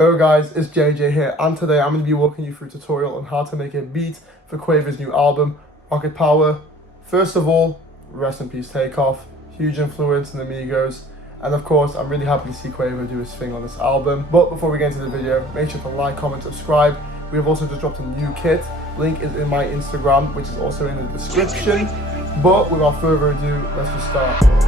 Hello guys, it's JJ here, and today I'm going to be walking you through a tutorial on how to make a beat for Quavo's new album, Rocket Power. First of all, rest in peace Takeoff, huge influence in the Migos, and of course I'm really happy to see Quavo do his thing on this album. But before we get into the video, make sure to like, comment, subscribe. We have also just dropped a new kit, link is in my Instagram, which is also in the description. But without further ado, let's just start.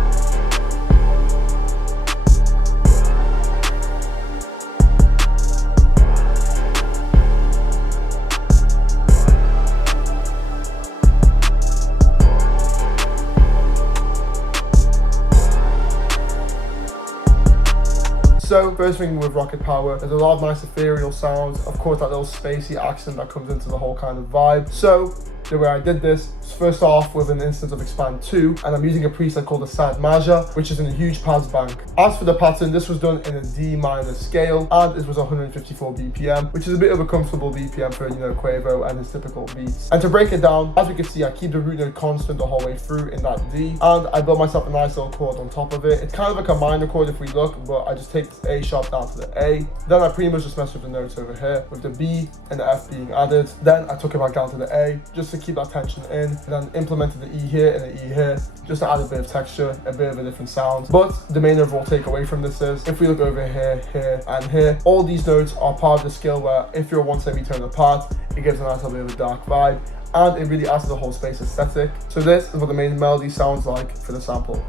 So, first thing with Rocket Power, there's a lot of nice ethereal sounds, of course that little spacey accent that comes into the whole kind of vibe. So, the way I did this was first off with an instance of Expand 2, and I'm using a preset called the Sad Major, which is in a huge pads bank. As for the pattern, this was done in a D minor scale, and it was 154 BPM, which is a bit of a comfortable BPM for, Quavo and his typical beats. And to break it down, as you can see, I keep the root note constant the whole way through in that D, and I built myself a nice little chord on top of it. It's kind of like a minor chord if we look, but I just take this A sharp down to the A. Then I pretty much just mess with the notes over here, with the B and the F being added. Then I took it back down to the A, just to keep that tension in, and then implemented the E here and the E here, just to add a bit of texture, a bit of a different sound. But the main overall takeaway from this is, if we look over here, here, and here, all these notes are part of the skill where if you're one semitone apart, it gives a nice little bit of a dark vibe, and it really adds to the whole space aesthetic. So this is what the main melody sounds like for the sample.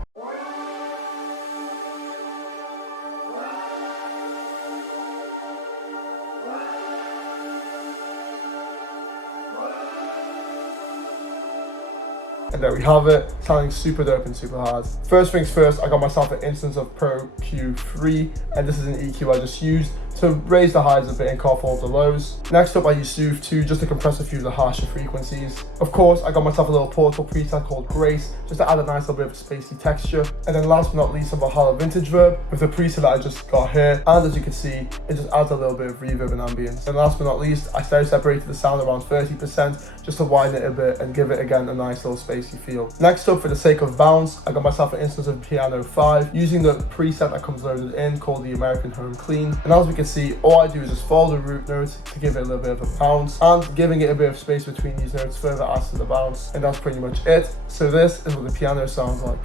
And there we have it, sounding super dope and super hard. First things first, I got myself an instance of Pro Q3, and this is an EQ I just used to raise the highs a bit and cut off the lows. Next up, I use Soothe 2 just to compress a few of the harsher frequencies. Of course, I got myself a little Portal preset called Grace, just to add a nice little bit of spacey texture. And then last but not least, some Valhalla Vintage Verb with the preset that I just got here. And as you can see, it just adds a little bit of reverb and ambience. And last but not least, I stereo separated the sound around 30% just to widen it a bit and give it again a nice little spacey feel. Next up, for the sake of bounce, I got myself an instance of Piano 5 using the preset that comes loaded in called the American Home Clean. And as we can see, all I do is just follow the root notes to give it a little bit of a bounce, and giving it a bit of space between these notes further adds to the bounce. And that's pretty much it. So this is what the piano sounds like.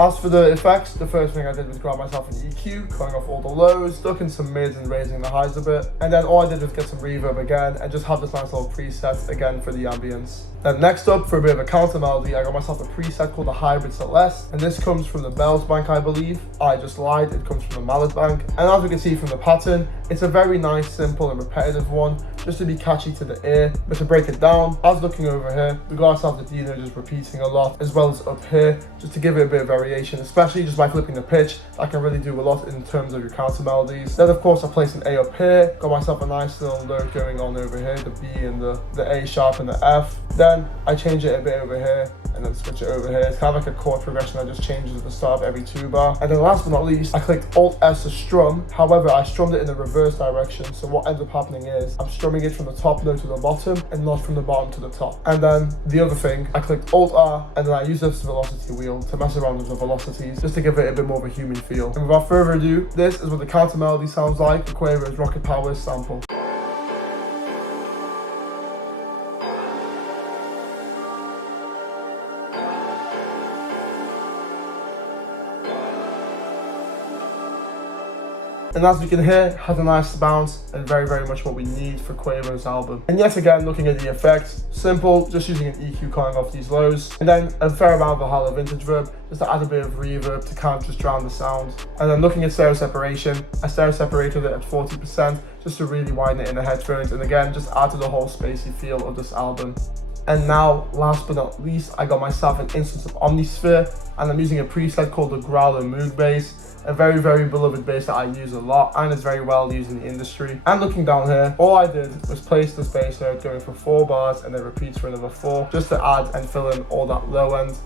As for the effects, the first thing I did was grab myself an EQ, cutting off all the lows, ducking some mids and raising the highs a bit. And then all I did was get some reverb again and just have this nice little preset again for the ambience. Then next up, for a bit of a counter melody, I got myself a preset called the Hybrid Celeste, and this comes from the Bells Bank, I believe. I just lied, it comes from the Mallet Bank. And as we can see from the pattern, it's a very nice, simple and repetitive one, just to be catchy to the ear. But to break it down, as looking over here, we got ourselves the D note just repeating a lot, as well as up here, just to give it a bit of variation, especially just by flipping the pitch. That can really do a lot in terms of your counter melodies. Then of course I placed an A up here, got myself a nice little note going on over here, the B and the A sharp and the F. Then I change it a bit over here and then switch it over here. It's kind of like a chord progression that just changes at the start of every 2 bar. And then last but not least, I clicked Alt S to strum. However, I strummed it in the reverse direction. So what ends up happening is I'm strumming it from the top note to the bottom and not from the bottom to the top. And then the other thing, I clicked Alt R and then I used this velocity wheel to mess around with the velocities just to give it a bit more of a human feel. And without further ado, this is what the counter melody sounds like for Quavo's Rocket Power sample. And as we can hear, has a nice bounce and very much what we need for Quavo's album. And yet again, looking at the effects, simple, just using an EQ cutting off these lows, and then a fair amount of Valhalla Vintage Verb just to add a bit of reverb to kind of just drown the sound. And then looking at stereo separation, I stereo separated it at 40% just to really widen it in the headphones, and again just add to the whole spacey feel of this album. And now, last but not least, I got myself an instance of Omnisphere, and I'm using a preset called the Growler Moog Bass, a very beloved bass that I use a lot, and it's very well used in the industry. And looking down here, all I did was place this bass note going for 4 bars and then repeats for another 4, just to add and fill in all that low end.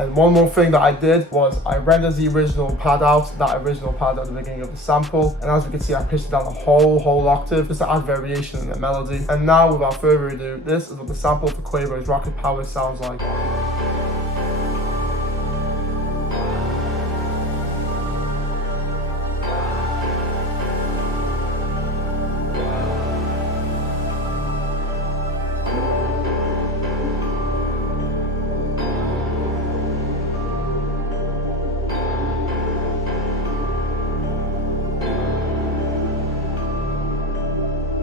And one more thing that I did was I rendered the original pad out, that original pad at the beginning of the sample. And as we can see, I pitched it down the whole octave just to add variation in the melody. And now without further ado, this is what the sample for Quavo's Rocket Power sounds like.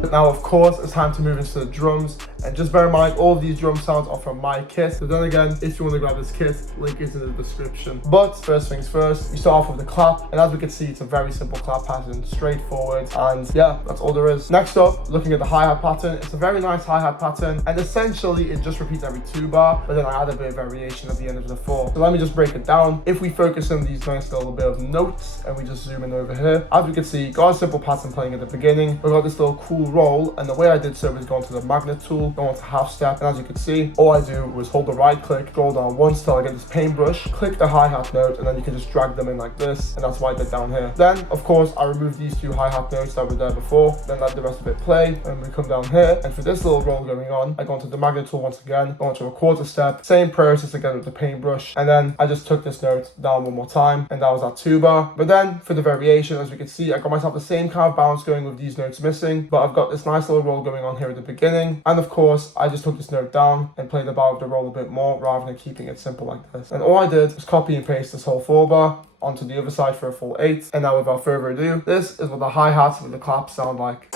Now, of course, it's time to move into the drums. And just bear in mind, all of these drum sounds are from my kit. But then again, if you want to grab this kit, link is in the description. But first things first, we start off with the clap. And as we can see, it's a very simple clap pattern, straightforward. And yeah, that's all there is. Next up, looking at the hi-hat pattern, it's a very nice hi-hat pattern. And essentially, it just repeats every 2 bar. But then I add a bit of variation at the end of the 4. So let me just break it down. If we focus on these nice little bit of notes, and we just zoom in over here, as we can see, got a simple pattern playing at the beginning. We got this little cool roll. And the way I did so was go into the magnet tool, go into half step, and as you can see, all I do was hold the right click, scroll down once till I get this paintbrush, click the hi-hat note, and then you can just drag them in like this, and that's what I did down here. Then, of course, I removed these 2 hi-hat notes that were there before, then let the rest of it play, and we come down here, and for this little roll going on, I go into the magnet tool once again, go into a quarter step, same process again with the paintbrush, and then I just took this note down one more time, and that was that 2 bar. But then, for the variation, as we can see, I got myself the same kind of bounce going with these notes missing, but I've got this nice little roll going on here at the beginning, and of course I just took this note down and played the bar of the roll a bit more rather than keeping it simple like this. And all I did was copy and paste this whole 4 bar onto the other side for a full 8. And now without further ado, this is what the hi-hats and the claps sound like.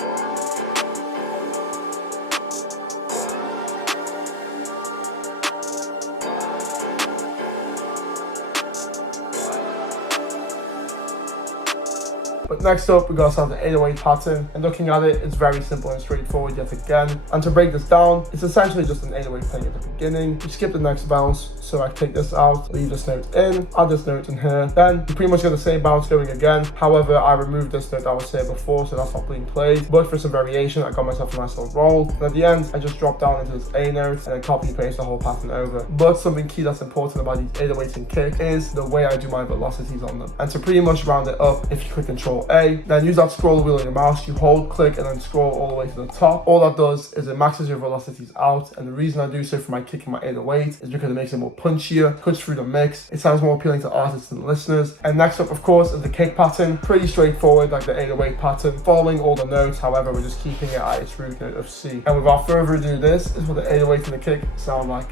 But next up, we got ourselves the 808 pattern, and looking at it, it's very simple and straightforward yet again. And to break this down, it's essentially just an 808 playing at the beginning. You skip the next bounce, so I take this out, leave this note in, add this note in here. Then you pretty much get the same bounce going again. However, I removed this note that was here before, so that's not being played. But for some variation, I got myself a nice little roll. And at the end, I just drop down into this A note and then copy and paste the whole pattern over. But something key that's important about these 808s and kick is the way I do my velocities on them. And to pretty much round it up, if you click Control A, then use that scroll wheel on your mouse, you hold, click, and then scroll all the way to the top. All that does is it maxes your velocities out, and the reason I do so for my kick and my 808 is because it makes it more punchier, cuts through the mix, it sounds more appealing to artists and listeners. And next up, of course, is the kick pattern. Pretty straightforward like the 808 pattern, following all the notes, however, we're just keeping it at its root note of C. And without further ado, this is what the 808 and the kick sound like.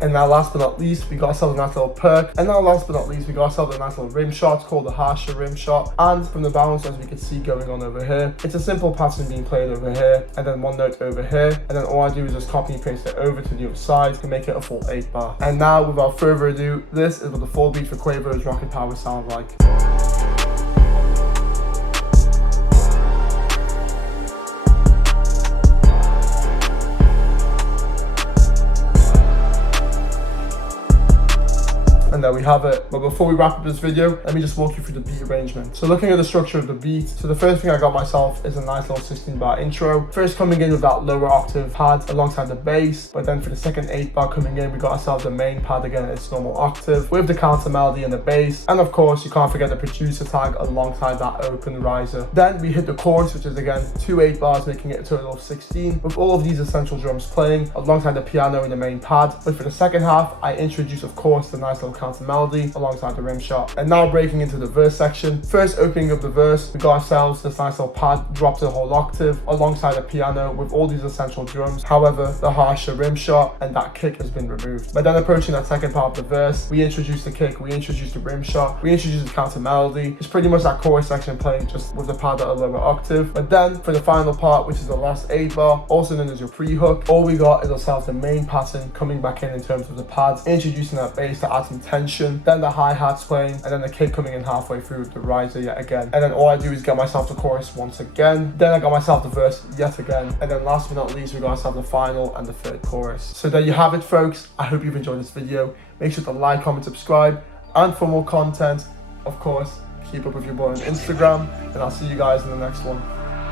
And now last but not least, we got ourselves a nice little perk. And now last but not least, we got ourselves a nice little rim shot called the harsher rim shot. And from the bounce, as we can see going on over here, it's a simple pattern being played over here, and then 1 note over here. And then all I do is just copy and paste it over to the other side to make it a full 8 bar. And now without further ado, this is what the full beat for Quavo's Rocket Power sounds like. And there we have it. But before we wrap up this video, let me just walk you through the beat arrangement. So looking at the structure of the beat, so the first thing I got myself is a nice little 16-bar intro. First coming in with that lower octave pad alongside the bass, but then for the second 8-bar coming in, we got ourselves the main pad again at its normal octave with the counter melody and the bass. And of course, you can't forget the producer tag alongside that open riser. Then we hit the chorus, which is again 2 8-bars, making it a total of 16, with all of these essential drums playing alongside the piano and the main pad. But for the second half, I introduce, of course, the nice little counter melody alongside the rim shot. And now breaking into the verse section. First opening up the verse, we got ourselves this nice little pad, drops a whole octave alongside the piano with all these essential drums. However, the harsher rim shot and that kick has been removed. But then approaching that second part of the verse, we introduce the kick, we introduce the rim shot, we introduce the counter melody. It's pretty much that chorus section playing just with the pad at a lower octave. But then for the final part, which is the last 8-bar, also known as your pre-hook, all we got is ourselves the main pattern coming back in terms of the pads, introducing that bass to add some tension, then the hi-hats playing, and then the kick coming in halfway through with the riser yet again. And then all I do is get myself the chorus once again, then I got myself the verse yet again, and then last but not least, we got ourselves the final and the third chorus. So there you have it, folks. I hope you've enjoyed this video. Make sure to like, comment, subscribe, and for more content, of course, keep up with your boy on Instagram, and I'll see you guys in the next one.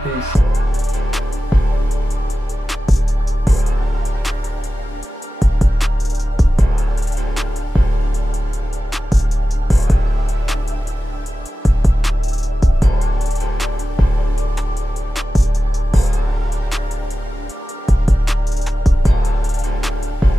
Peace.